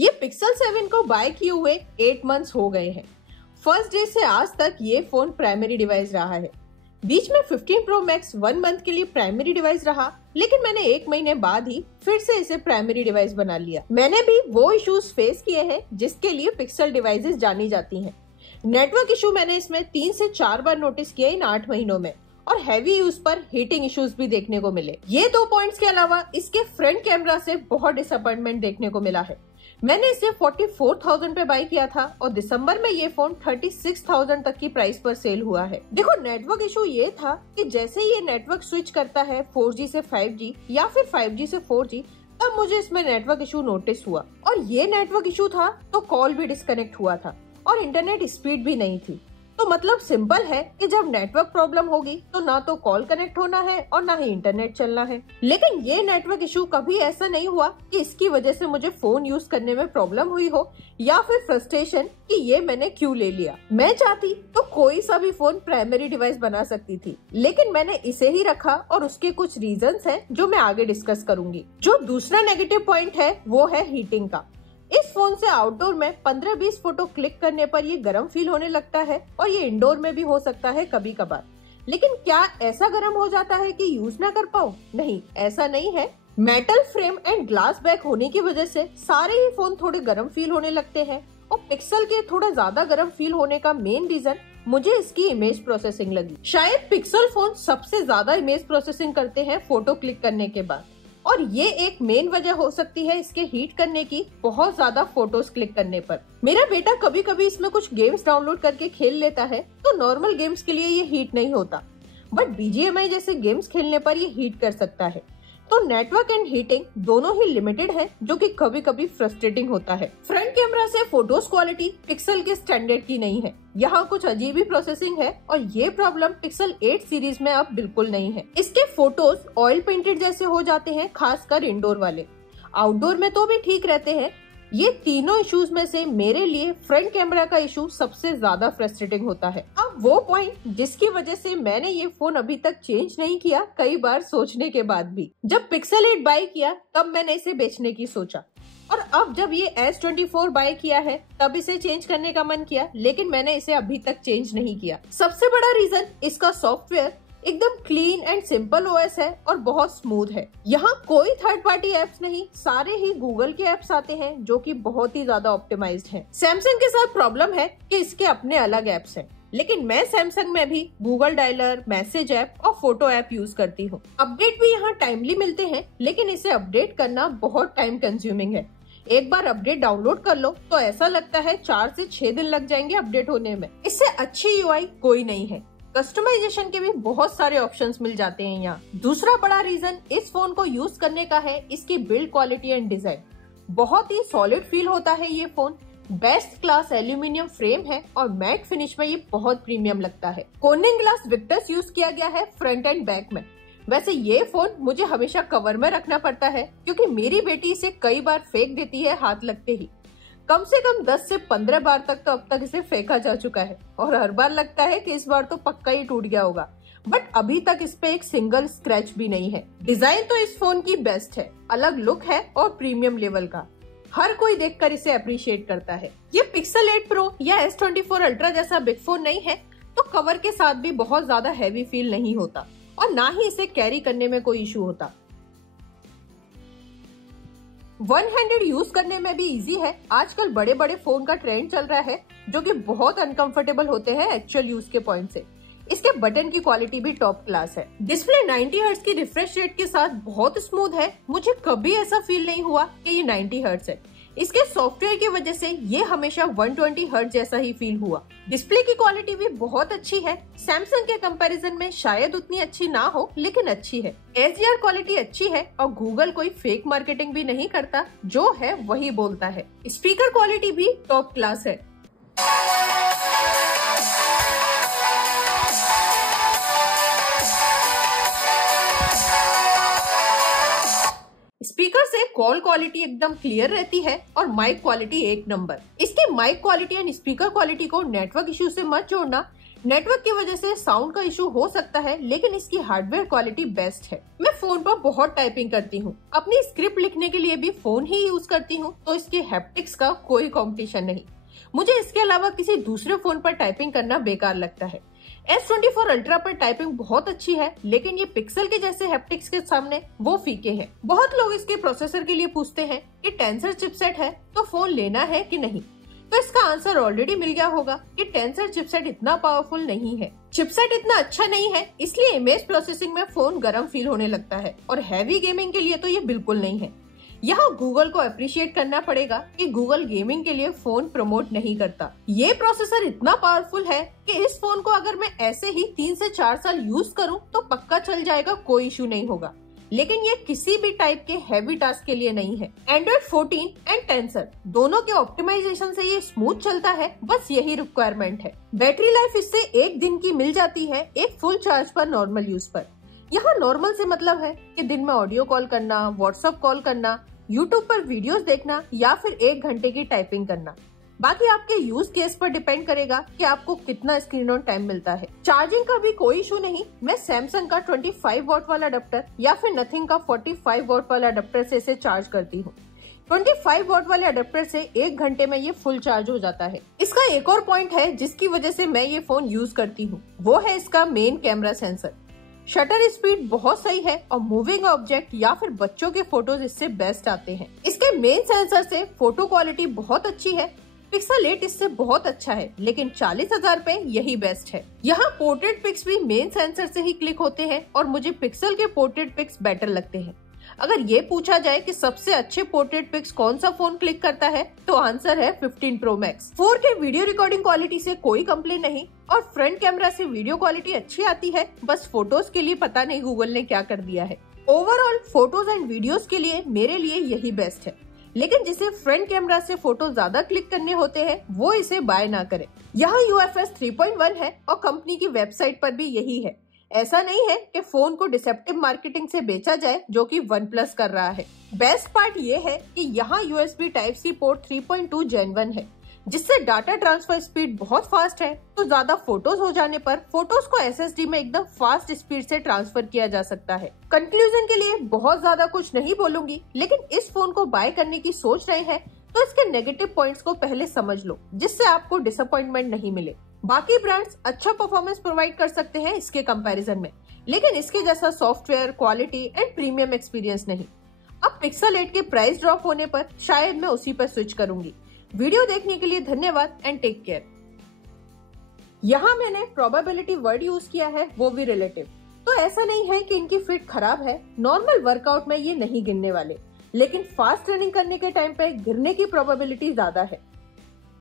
ये पिक्सल 7 को बाय किए हुए 8 मंथ्स हो गए हैं। फर्स्ट डे से आज तक ये फोन प्राइमरी डिवाइस रहा है। बीच में 15 Pro Max 1 मंथ के लिए प्राइमरी डिवाइस रहा, लेकिन मैंने 1 महीने बाद ही फिर से इसे प्राइमरी डिवाइस बना लिया। मैंने भी वो इश्यूज फेस किए हैं जिसके लिए पिक्सल डिवाइसेस जानी जाती हैं। नेटवर्क इशू मैंने इसमें 3 से 4 बार नोटिस किया इन 8 महीनों में, और हैवी यूज पर हीटिंग इश्यूज भी देखने को मिले। ये 2 पॉइंट्स के अलावा इसके फ्रंट कैमरा से बहुत डिसअपॉइंटमेंट देखने को मिला है। मैंने इसे 44,000 पे बाय किया था और दिसंबर में ये फोन 36,000 तक की प्राइस पर सेल हुआ है। देखो, नेटवर्क इशू ये था कि जैसे ये नेटवर्क स्विच करता है 4G से 5G या फिर 5G से 4G, तब मुझे इसमें नेटवर्क इशू नोटिस हुआ। और ये नेटवर्क इशू था तो कॉल भी डिस्कनेक्ट हुआ था और इंटरनेट स्पीड भी नहीं थी। तो मतलब सिंपल है कि जब नेटवर्क प्रॉब्लम होगी तो ना तो कॉल कनेक्ट होना है और ना ही इंटरनेट चलना है। लेकिन ये नेटवर्क इशू कभी ऐसा नहीं हुआ कि इसकी वजह से मुझे फोन यूज करने में प्रॉब्लम हुई हो या फिर फ्रस्ट्रेशन कि ये मैंने क्यों ले लिया। मैं चाहती तो कोई सा भी फोन प्राइमरी डिवाइस बना सकती थी, लेकिन मैंने इसे ही रखा और उसके कुछ रीजंस हैं जो मैं आगे डिस्कस करूंगी। जो दूसरा नेगेटिव पॉइंट है वो है हीटिंग का। इस फोन से आउटडोर में 15-20 फोटो क्लिक करने पर ये गर्म फील होने लगता है और ये इंडोर में भी हो सकता है कभी कभार। लेकिन क्या ऐसा गर्म हो जाता है कि यूज ना कर पाऊं? नहीं, ऐसा नहीं है। Metal frame and glass back होने की वजह से सारे ही फोन थोड़े गर्म फील होने लगते हैं, और पिक्सल के थोड़ा ज्यादा गर्म फील होने का मेन रीजन मुझे इसकी इमेज प्रोसेसिंग लगी। शायद पिक्सल फोन सबसे ज्यादा इमेज प्रोसेसिंग करते हैं फोटो क्लिक करने के बाद, और ये एक मेन वजह हो सकती है इसके हीट करने की, बहुत ज्यादा फोटोज क्लिक करने पर। मेरा बेटा कभी कभी इसमें कुछ गेम्स डाउनलोड करके खेल लेता है, तो नॉर्मल गेम्स के लिए ये हीट नहीं होता, बट BGMI जैसे गेम्स खेलने पर ये हीट कर सकता है। तो नेटवर्क एंड हीटिंग दोनों ही लिमिटेड है, जो कि कभी कभी फ्रस्ट्रेटिंग होता है। फ्रंट कैमरा से फोटोज क्वालिटी पिक्सल के स्टैंडर्ड की नहीं है, यहाँ कुछ अजीब ही प्रोसेसिंग है, और ये प्रॉब्लम पिक्सल 8 सीरीज में अब बिल्कुल नहीं है। इसके फोटोज ऑयल पेंटेड जैसे हो जाते हैं, खासकर इंडोर वाले। आउटडोर में तो भी ठीक रहते हैं। ये तीनों इश्यूज में से मेरे लिए फ्रंट कैमरा का इशू सबसे ज्यादा फ्रस्ट्रेटिंग होता है। अब वो पॉइंट जिसकी वजह से मैंने ये फोन अभी तक चेंज नहीं किया, कई बार सोचने के बाद भी। जब पिक्सल 8 बाय किया तब मैंने इसे बेचने की सोचा, और अब जब ये S24 बाय किया है तब इसे चेंज करने का मन किया, लेकिन मैंने इसे अभी तक चेंज नहीं किया। सबसे बड़ा रीजन इसका सॉफ्टवेयर एकदम क्लीन एंड सिंपल OS है और बहुत स्मूथ है। यहाँ कोई थर्ड पार्टी एप्स नहीं, सारे ही गूगल के एप्स आते हैं जो कि बहुत ही ज्यादा ऑप्टिमाइज्ड हैं। सैमसंग के साथ प्रॉब्लम है कि इसके अपने अलग एप्स हैं, लेकिन मैं सैमसंग में भी गूगल डायलर, मैसेज ऐप और फोटो ऐप यूज करती हूँ। अपडेट भी यहाँ टाइमली मिलते हैं, लेकिन इसे अपडेट करना बहुत टाइम कंज्यूमिंग है। एक बार अपडेट डाउनलोड कर लो तो ऐसा लगता है 4 से 6 दिन लग जाएंगे अपडेट होने में। इससे अच्छी UI कोई नहीं है। कस्टमाइजेशन के भी बहुत सारे ऑप्शंस मिल जाते हैं यहाँ। दूसरा बड़ा रीजन इस फोन को यूज करने का है इसकी बिल्ड क्वालिटी एंड डिजाइन। बहुत ही सॉलिड फील होता है ये phone. Best class aluminium frame है और मैट फिनिश में ये बहुत प्रीमियम लगता है। कॉर्निंग ग्लास विक्टर्स यूज किया गया है फ्रंट एंड बैक में। वैसे ये फोन मुझे हमेशा कवर में रखना पड़ता है, क्योंकि मेरी बेटी इसे कई बार फेंक देती है हाथ लगते ही। कम से कम 10 से 15 बार तक तो अब तक इसे फेंका जा चुका है, और हर बार लगता है कि इस बार तो पक्का ही टूट गया होगा, बट अभी तक इस पे एक सिंगल स्क्रैच भी नहीं है। डिजाइन तो इस फोन की बेस्ट है, अलग लुक है और प्रीमियम लेवल का। हर कोई देखकर इसे अप्रिशिएट करता है। ये पिक्सल 8 Pro या S24 Ultra जैसा बिग फोन नहीं है, तो कवर के साथ भी बहुत ज्यादा हैवी फील नहीं होता, और ना ही इसे कैरी करने में कोई इशू होता। वन हैंडेड यूज करने में भी इजी है। आजकल बड़े बड़े फोन का ट्रेंड चल रहा है जो कि बहुत अनकंफर्टेबल होते हैं एक्चुअल यूज के पॉइंट से। इसके बटन की क्वालिटी भी टॉप क्लास है। डिस्प्ले 90 हर्ट्ज की रिफ्रेश रेट के साथ बहुत स्मूथ है। मुझे कभी ऐसा फील नहीं हुआ कि ये 90 हर्ट्ज है। इसके सॉफ्टवेयर की वजह से ये हमेशा 120 हर्ट्ज जैसा ही फील हुआ। डिस्प्ले की क्वालिटी भी बहुत अच्छी है। सैमसंग के कंपैरिजन में शायद उतनी अच्छी ना हो, लेकिन अच्छी है। HDR क्वालिटी अच्छी है और गूगल कोई फेक मार्केटिंग भी नहीं करता, जो है वही बोलता है। स्पीकर क्वालिटी भी टॉप क्लास है। स्पीकर से कॉल क्वालिटी एकदम क्लियर रहती है और माइक क्वालिटी एक नंबर। इसकी mic quality and speaker quality को नेटवर्क इश्यू से मत जोड़ना। नेटवर्क की वजह से साउंड का इशू हो सकता है, लेकिन इसकी हार्डवेयर क्वालिटी बेस्ट है। मैं फोन पर बहुत टाइपिंग करती हूँ, अपनी स्क्रिप्ट लिखने के लिए भी फोन ही यूज करती हूँ, तो इसके हैप्टिक्स का कोई कंपटीशन नहीं। मुझे इसके अलावा किसी दूसरे फोन पर टाइपिंग करना बेकार लगता है। S24 अल्ट्रा पर टाइपिंग बहुत अच्छी है, लेकिन ये पिक्सल के जैसे हैप्टिक्स के सामने वो फीके हैं। बहुत लोग इसके प्रोसेसर के लिए पूछते हैं कि टेंसर चिपसेट है तो फोन लेना है कि नहीं, तो इसका आंसर ऑलरेडी मिल गया होगा कि टेंसर चिपसेट इतना पावरफुल नहीं है। चिपसेट इतना अच्छा नहीं है, इसलिए इमेज प्रोसेसिंग में फोन गर्म फील होने लगता है, और हैवी गेमिंग के लिए तो ये बिल्कुल नहीं है। यहाँ गूगल को अप्रिशिएट करना पड़ेगा कि गूगल गेमिंग के लिए फोन प्रमोट नहीं करता। ये प्रोसेसर इतना पावरफुल है कि इस फोन को अगर मैं ऐसे ही 3 से 4 साल यूज करूँ तो पक्का चल जाएगा, कोई इशू नहीं होगा। लेकिन ये किसी भी टाइप के हैवी टास्क के लिए नहीं है। Android 14 एंड टेंसर दोनों के ऑप्टिमाइजेशन से ये स्मूथ चलता है, बस यही रिक्वायरमेंट है। बैटरी लाइफ इससे 1 दिन की मिल जाती है एक फुल चार्ज पर नॉर्मल यूज पर। यहाँ नॉर्मल से मतलब है कि दिन में ऑडियो कॉल करना, व्हाट्सएप कॉल करना, यूट्यूब पर वीडियोस देखना या फिर 1 घंटे की टाइपिंग करना। बाकी आपके यूज केस पर डिपेंड करेगा कि आपको कितना स्क्रीन ऑन टाइम मिलता है। चार्जिंग का भी कोई इशू नहीं। मैं सैमसंग का 25 वॉट वाला अडेप्टर या फिर नथिंग का 45 वॉट वाला अडेप्टर से इसे चार्ज करती हूँ। 25 वॉट वाले अडेप्टर से 1 घंटे में ये फुल चार्ज हो जाता है। इसका एक और पॉइंट है जिसकी वजह से मैं ये फोन यूज करती हूँ, वो है इसका main camera sensor. Shutter speed बहुत सही है और मूविंग ऑब्जेक्ट या फिर बच्चों के फोटोज इससे बेस्ट आते हैं। इसके मेन सेंसर से फोटो क्वालिटी बहुत अच्छी है। पिक्सल 8 इससे बहुत अच्छा है, लेकिन 40,000 पे यही बेस्ट है। यहाँ पोर्ट्रेट पिक्स भी मेन सेंसर से ही क्लिक होते हैं और मुझे पिक्सल के पोर्ट्रेट पिक्स बेटर लगते हैं। अगर ये पूछा जाए कि सबसे अच्छे पोर्ट्रेट पिक्स कौन सा फोन क्लिक करता है, तो आंसर है 15 Pro Max। 4K video recording quality से कोई कंप्लेन नहीं और फ्रंट कैमरा से वीडियो क्वालिटी अच्छी आती है, बस फोटोज के लिए पता नहीं गूगल ने क्या कर दिया है। ओवरऑल फोटोज एंड वीडियोज के लिए मेरे लिए यही बेस्ट है, लेकिन जिसे फ्रंट कैमरा से फोटो ज्यादा क्लिक करने होते हैं वो इसे बाय ना करे। यहाँ UFS 3.1 है और कंपनी की वेबसाइट पर भी यही है। ऐसा नहीं है कि फोन को डिसेप्टिव मार्केटिंग से बेचा जाए, जो कि OnePlus कर रहा है। बेस्ट पार्ट ये है कि यहाँ USB Type-C पोर्ट 3.2 Gen 1 है, जिससे डाटा ट्रांसफर स्पीड बहुत फास्ट है। तो ज्यादा फोटोज हो जाने पर फोटोज को SSD में एकदम फास्ट स्पीड से ट्रांसफर किया जा सकता है। कंक्लूजन के लिए बहुत ज्यादा कुछ नहीं बोलूंगी, लेकिन इस फोन को बाय करने की सोच रहे हैं तो इसके नेगेटिव पॉइंट्स को पहले समझ लो, जिससे आपको डिसअपॉइंटमेंट नहीं मिले। बाकी ब्रांड्स अच्छा परफॉर्मेंस प्रोवाइड कर सकते हैं इसके कंपैरिजन में, लेकिन इसके जैसा software quality and premium experience नहीं। अब पिक्सल 8 के प्राइस ड्रॉप होने पर शायद मैं उसी पर स्विच करूंगी। वीडियो देखने के लिए धन्यवाद एंड टेक केयर। यहाँ मैंने प्रोबेबिलिटी वर्ड यूज किया है, वो भी रिलेटिव। तो ऐसा नहीं है कि इनकी फिट खराब है, नॉर्मल वर्कआउट में ये नहीं गिरने वाले, लेकिन फास्ट रनिंग करने के टाइम पे गिरने की प्रोबेबिलिटी ज्यादा है।